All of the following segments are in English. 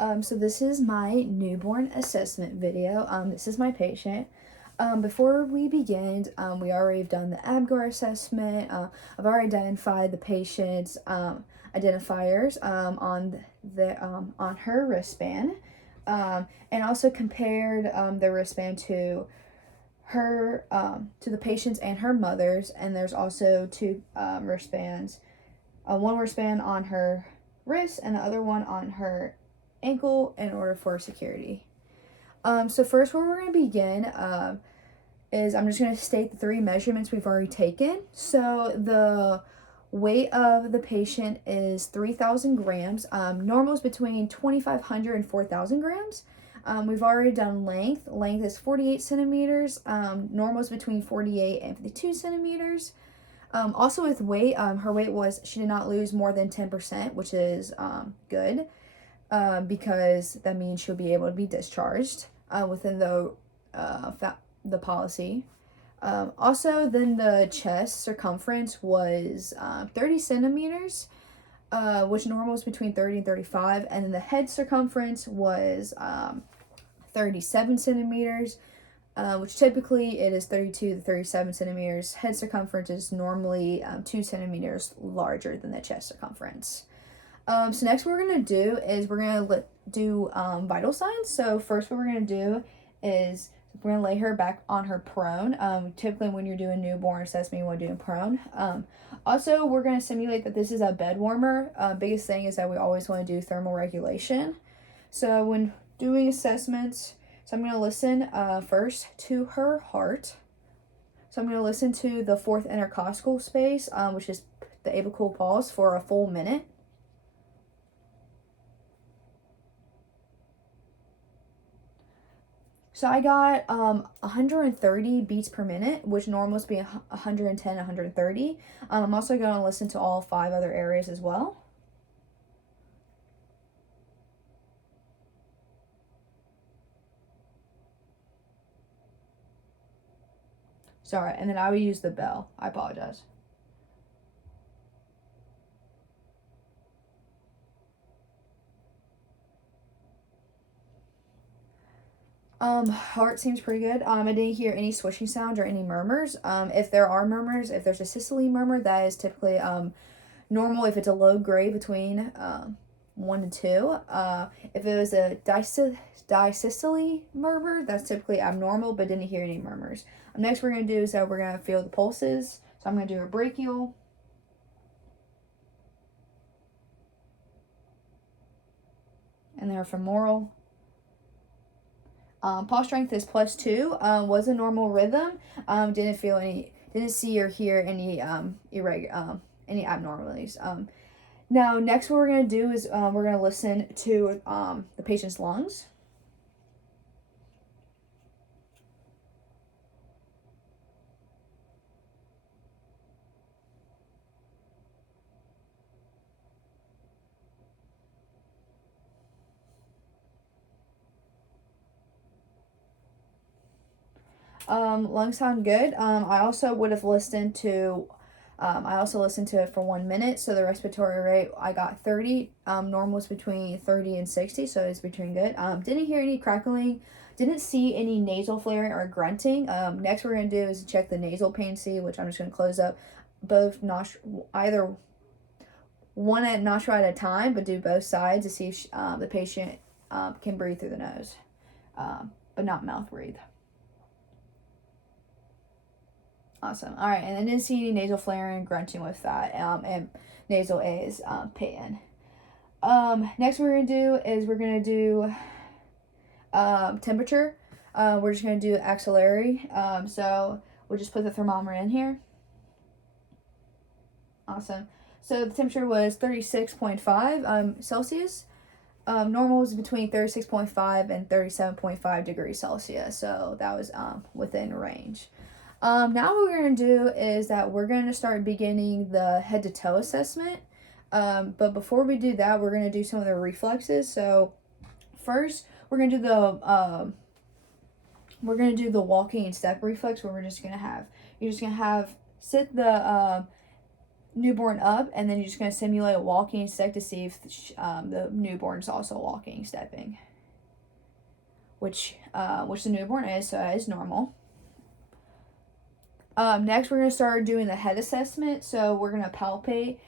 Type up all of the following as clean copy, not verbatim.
So this is my newborn assessment video. This is my patient. Before we begin, we already have done the ABGAR assessment. I've already identified the patient's identifiers on her wristband, and also compared the wristband to her to the patient's and her mother's. And there's also two wristbands, one wristband on her wrist and the other one on her ankle in order for security. So first where we're going to begin is I'm just going to state the three measurements we've already taken. So the weight of the patient is 3,000 grams. Normal is between 2,500 and 4,000 grams. We've already done length. Length is 48 centimeters. Normal is between 48 and 52 centimeters. Also with weight, her weight was, she did not lose more than 10%, which is good. Because that means she'll be able to be discharged within the policy. Also, then the chest circumference was 30 centimeters, which normal is between 30 and 35, and then the head circumference was 37 centimeters, which typically it is 32 to 37 centimeters. Head circumference is normally 2 centimeters larger than the chest circumference. So next what we're going to do is we're going to do vital signs. So first what we're going to do is we're going to lay her back on her prone. Typically when you're doing newborn assessment, you want to do prone. Also, we're going to simulate that this is a bed warmer. Biggest thing is that we always want to do thermal regulation. So when doing assessments, so I'm going to listen first to her heart. So I'm going to listen to the fourth intercostal space, which is the apical pulse, for a full minute. So I got 130 beats per minute, which normal is being 110, 130. I'm also going to listen to all 5 other areas as well. Sorry, and then I would use the bell. I apologize. Heart seems pretty good. I didn't hear any swishing sounds or any murmurs. If there are murmurs, if there's a systole murmur, that is typically normal if it's a low grade between 1 and 2. If it was a disystole murmur, that's typically abnormal, but didn't hear any murmurs. Next we're going to do is that we're going to feel the pulses. So I'm going to do a brachial. And then a femoral. Pulse strength is +2. Was a normal rhythm. Didn't see or hear any any abnormalities. Now next what we're gonna do is we're gonna listen to the patient's lungs. Lungs sound good. I also would have listened to it for 1 minute. So the respiratory rate, I got 30. Normal is between 30 and 60, so it's between good. Didn't hear any crackling. Didn't see any nasal flaring or grunting. Next we're going to do is check the nasal patency, which I'm just going to close up both either one nostril at a time, but do both sides to see if the patient can breathe through the nose, but not mouth breathe. Awesome. All right, and I didn't see any nasal flaring, grunting with that, and nasal A is patent. Next we're going to do is we're going to do temperature. We're just going to do axillary. So we'll just put the thermometer in here. Awesome. So the temperature was 36.5 Celsius. Normal was between 36.5 and 37.5 degrees Celsius. So that was within range. Now what we're going to do is that we're going to start beginning the head to toe assessment. But before we do that, we're going to do some of the reflexes. So first, we're going to do the walking and step reflex, where you're just going to have sit the newborn up, and then you're just going to simulate a walking stick to see if the newborn's also walking, stepping, which the newborn is, so that is normal. Next, we're going to start doing the head assessment. So we're going to palpate.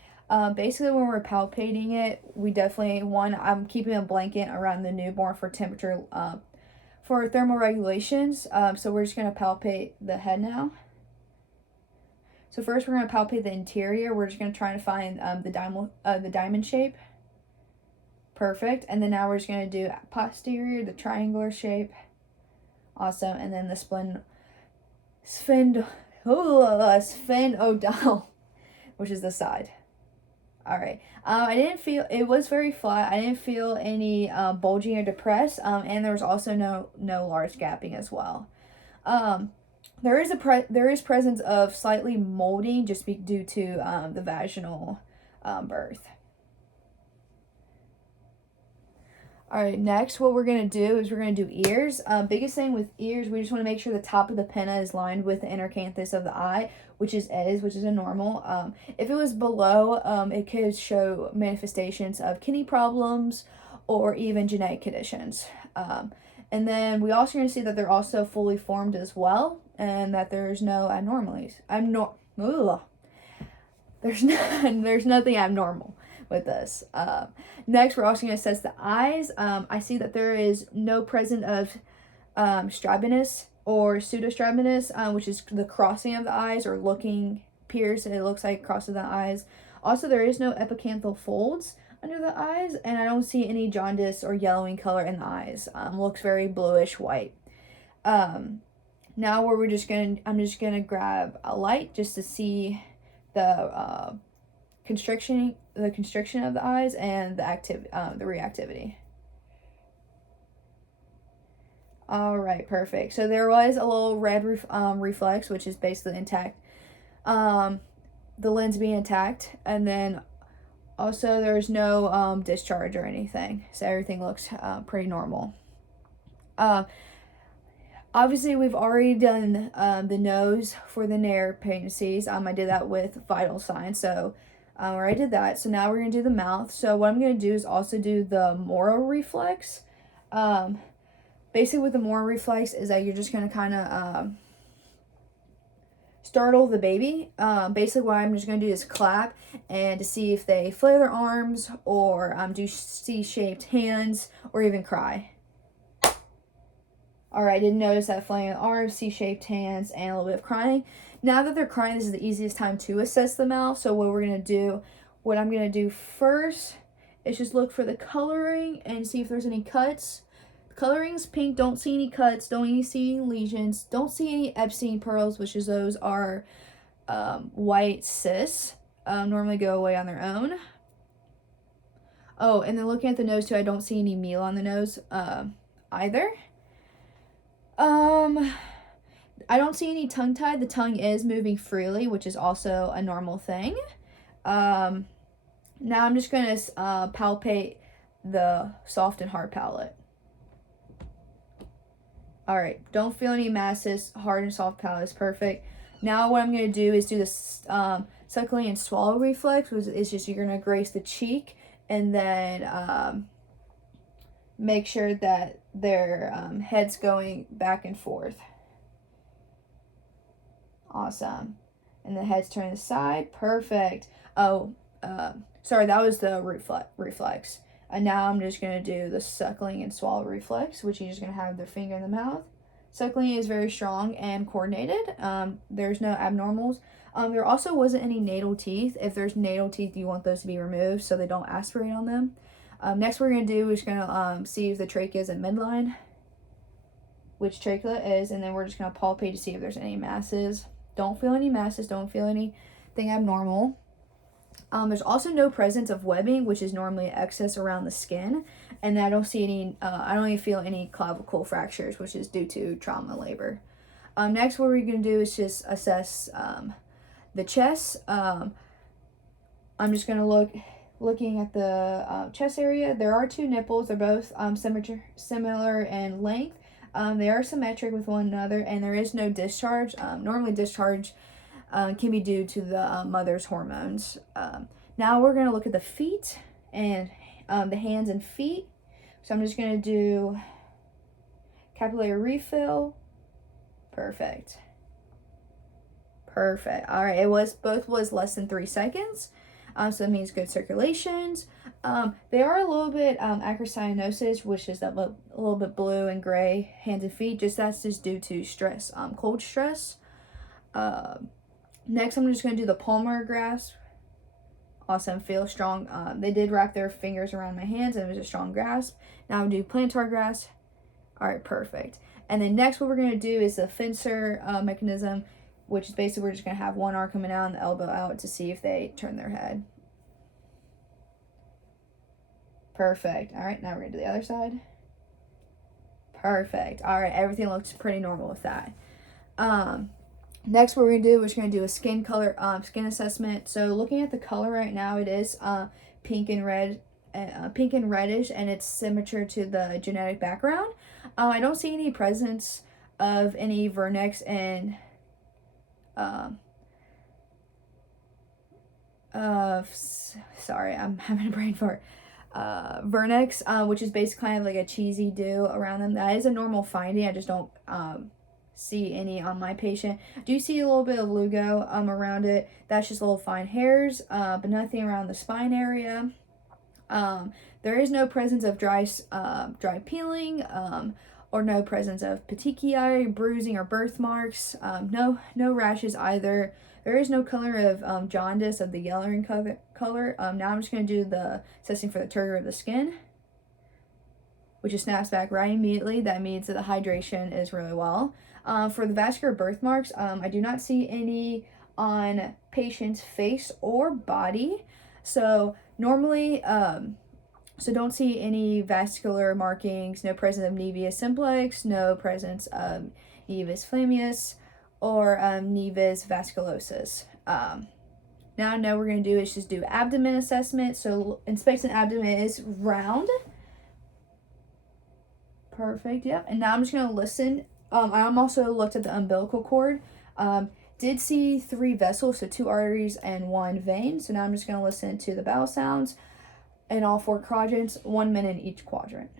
Basically, when we're palpating it, we definitely, I'm keeping a blanket around the newborn for temperature, for thermal regulations. So we're just going to palpate the head now. So first, we're going to palpate the interior. We're just going to try to find the diamond shape. Perfect. And then now we're just going to do posterior, the triangular shape. Awesome. And then the sphenoidal, which is the side. All right. I didn't feel, it was very flat. I didn't feel any bulging or depressed. And there was also no large gapping as well. There is presence of slightly molding just due to the vaginal birth. All right, next what we're going to do is we're going to do ears. Biggest thing with ears, we just want to make sure the top of the pinna is lined with the inner canthus of the eye, which is a normal. If it was below, it could show manifestations of kidney problems or even genetic conditions. And then we also going to see that they're also fully formed as well, and that there's no abnormalities. There's nothing abnormal with this. Next, we're also going to assess the eyes. I see that there is no presence of strabismus or pseudostrabismus, which is the crossing of the eyes or looking pierce. It looks like crosses the eyes. Also, there is no epicanthal folds under the eyes, and I don't see any jaundice or yellowing color in the eyes. Looks very bluish white. Now I'm just gonna grab a light just to see the constriction of the eyes and the reactivity. All right, perfect. So there was a little red reflex, which is basically intact. The lens being intact, and then also there's no discharge or anything, so everything looks pretty normal. Obviously, we've already done the nose for the Nair patencies. I did that with vital signs, so I already did that. So now we're going to do the mouth. So what I'm going to do is also do the Moro reflex. Basically, with the Moro reflex is that you're just going to kind of startle the baby. Basically, what I'm just going to do is clap and to see if they flare their arms or do C-shaped hands or even cry. All right, I did notice that flaring arms, C-shaped hands, and a little bit of crying. Now that they're crying, this is the easiest time to assess the mouth. So what I'm going to do first is just look for the coloring and see if there's any cuts. The coloring's pink, don't see any cuts, don't see any lesions, don't see any Epstein pearls, which is those are white cysts, normally go away on their own. Oh, and then looking at the nose too, I don't see any meal on the nose either. I don't see any tongue tied. The tongue is moving freely, which is also a normal thing. Now I'm just going to palpate the soft and hard palate. All right, don't feel any masses. Hard and soft palate is perfect. Now what I'm going to do is do this suckling and swallow reflex, which is just you're going to graze the cheek and then make sure that their head's going back and forth. Awesome. And the head's turning to the side. Perfect. Oh, sorry, that was the reflex. And now I'm just going to do the suckling and swallow reflex, which you're just going to have their finger in the mouth. Suckling is very strong and coordinated. There's no abnormals. There also wasn't any natal teeth. If there's natal teeth, you want those to be removed so they don't aspirate on them. Next we're going to do is going to see if the trachea is at midline, which trachea is, and then we're just going to palpate to see if there's any masses. Don't feel any masses, don't feel anything abnormal. There's also no presence of webbing, which is normally excess around the skin, and I don't see any, I don't even feel any clavicle fractures, which is due to trauma labor. Next what we're going to do is just assess the chest. I'm just going to looking at the chest area. There are two nipples. They're both similar in length. They are symmetric with one another, and there is no discharge. Normally discharge can be due to the mother's hormones. Now we're going to look at the feet and the hands and feet. So I'm just going to do capillary refill. Perfect. Perfect. All right. Both was less than 3 seconds. So that means good circulations. They are a little bit acrocyanosis, which is that a little bit blue and gray hands and feet. That's just due to stress, cold stress. Next, I'm just going to do the palmar grasp. Awesome. Feel strong. They did wrap their fingers around my hands, and it was a strong grasp. Now I'll do plantar grasp. All right, perfect. And then next, what we're going to do is the Fincer mechanism, which is basically we're just going to have one arm coming out and the elbow out to see if they turn their head. Perfect. All right, now we're going to do the other side. Perfect. All right, everything looks pretty normal with that. Next, what we're going to do is we're going to do a skin color, skin assessment. So looking at the color right now, it is pink and red, pink and reddish, and it's similar to the genetic background. I don't see any presence of any vernix and sorry, I'm having a brain fart. Vernix, which is basically kind of like a cheesy dew around them. That is a normal finding. I just don't see any on my patient. I do see a little bit of lugo around it. That's just little fine hairs, but nothing around the spine area. There is no presence of dry peeling, or no presence of petechiae, bruising, or birthmarks. No rashes either. There is no color of jaundice of the yellowing color. Now I'm just going to do the testing for the turgor of the skin, which just snaps back right immediately. That means that the hydration is really well. For the vascular birthmarks, I do not see any on patient's face or body. So normally, so don't see any vascular markings, no presence of nevus simplex, no presence of nevus flammeus, or nevus vasculosus. Now what we're going to do is just do abdomen assessment. So inspection abdomen is round. Perfect, yep. And now I'm just going to listen. I also looked at the umbilical cord. Did see 3 vessels, so 2 arteries and 1 vein. So now I'm just going to listen to the bowel sounds in all 4 quadrants, 1 minute in each quadrant.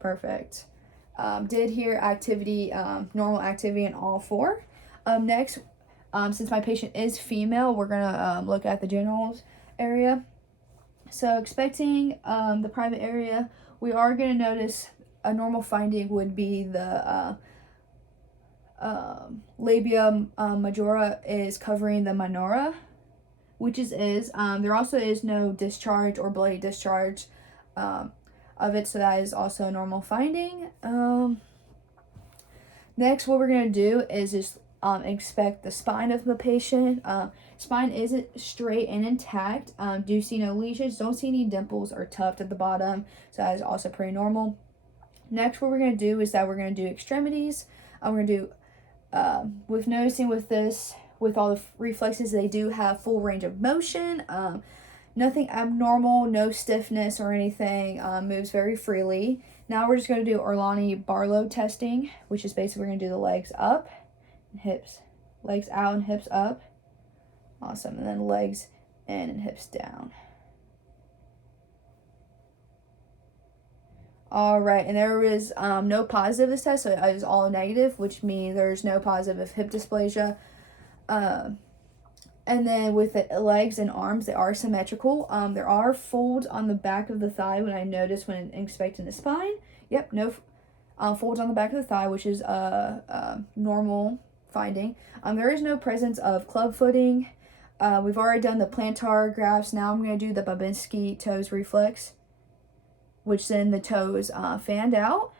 Perfect. Did hear activity, normal activity in all 4. Next, since my patient is female, we're going to look at the genitals area. So expecting the private area, we are going to notice a normal finding would be the labia majora is covering the minora, which is there also is no discharge or bloody discharge of it, so that is also a normal finding. Next, what we're going to do is just inspect the spine of the patient. Spine isn't straight and intact. Do see no lesions, don't see any dimples or tuft at the bottom, so that is also pretty normal. Next, what we're going to do is that we're going to do extremities. We're going to do, with noticing with this, with all the reflexes, they do have full range of motion. Nothing abnormal, no stiffness or anything, moves very freely. Now we're just going to do Orlani-Barlow testing, which is basically we're going to do the legs up, and hips, legs out and hips up. Awesome. And then legs in and hips down. All right, and there was no positive this test, so it was all negative, which means there's no positive of hip dysplasia. And then with the legs and arms, they are symmetrical. There are folds on the back of the thigh when I noticed when inspecting the spine. Yep, no folds on the back of the thigh, which is a normal finding. There is no presence of club footing. We've already done the plantar grafts. Now I'm going to do the Babinski toes reflex, which then the toes fanned out.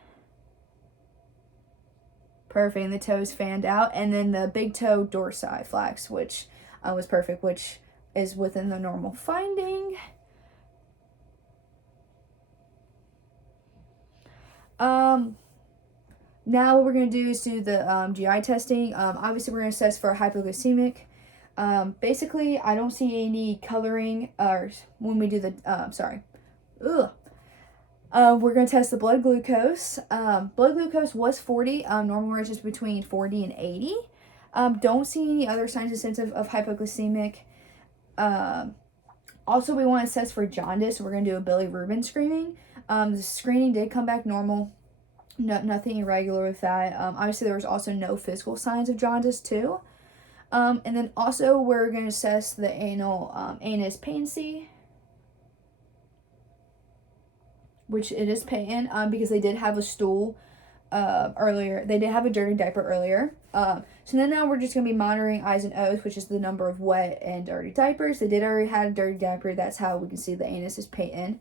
Perfect, and the toes fanned out. And then the big toe dorsiflex, which was perfect, which is within the normal finding. Now what we're going to do is do the GI testing. Obviously, we're going to assess for hypoglycemic. Basically, I don't see any coloring, or when we do the, We're going to test the blood glucose. Blood glucose was 40. Normal range is between 40 and 80. Don't see any other signs and symptoms of hypoglycemic. Also, we want to assess for jaundice. So we're going to do a bilirubin screening. The screening did come back normal. No, nothing irregular with that. Obviously, there was also no physical signs of jaundice too. And then also we're going to assess the anus patency, which it is patent because they did have a stool earlier. They did have a dirty diaper earlier. So then now we're just going to be monitoring I's and O's, which is the number of wet and dirty diapers. They did already have a dirty diaper. That's how we can see the anus is patent.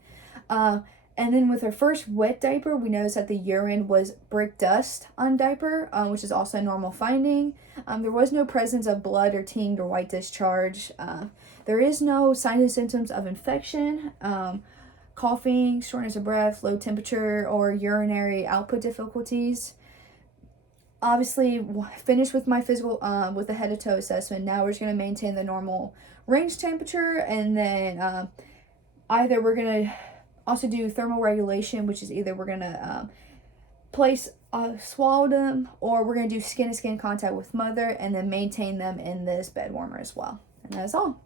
And then with our first wet diaper, we noticed that the urine was brick dust on diaper, which is also a normal finding. There was no presence of blood or tinged or white discharge. There is no signs and symptoms of infection, coughing, shortness of breath, low temperature, or urinary output difficulties. Obviously, finished with my physical, with the head to toe assessment. Now we're just going to maintain the normal range temperature, and then either we're going to also do thermal regulation, which is either we're going to place swallow them, or we're going to do skin to skin contact with mother and then maintain them in this bed warmer as well. And that's all.